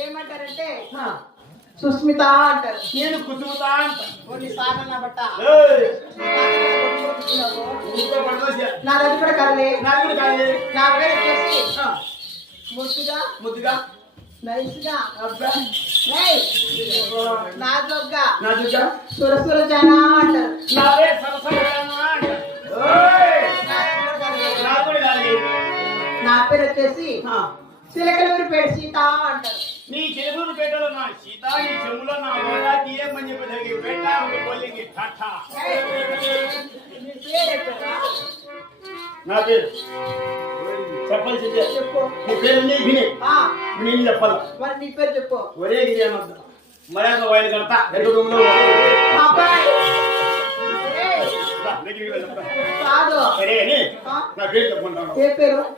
ఏమంటారంటే సుస్మిత అంటారు. నేను కుతుముతా అంట. కొన్నిసార్లు నా బట్ట ఏయ్! నా దగ్గర కూడా కదలే. నాకు కూడా కాదు. నా పేరు వచ్చేసి ముద్దుగా ముద్దుగా నైస్గా అబ్బా నాజోగ్గా నాజుగా సురసుర జన అంటారు. నా పేరు సరసరగానా అంట. ఓయ్! నాకు కూడా కాదు. నా పేరు వచ్చేసి ఆ. సిలకలూరు పేరు సీత అంటారు. నీ చెలుగురు పేటలో నా సీత, నీ చెవులో నా వల్ల తీయమని చెప్పి పెట్ట కొల్లింగి ఠాఠా. నీ పేరు ఎక్కడా? నా పేరు చెప్పాల్సిందే. చెప్పు. నీ పేరు నీ వినే ఆ, నేను చెప్పాల. మరి నీ పేరు చెప్పు. ఒరే గిరి అనొద్దు. మర్యాద వైన్ కడతా ఎదురులో అబ్బాయి. ఏయ్, కాదు. సరే అని ఆ? నా పేరు చెప్పుకుంటాను. ఏ పేరు?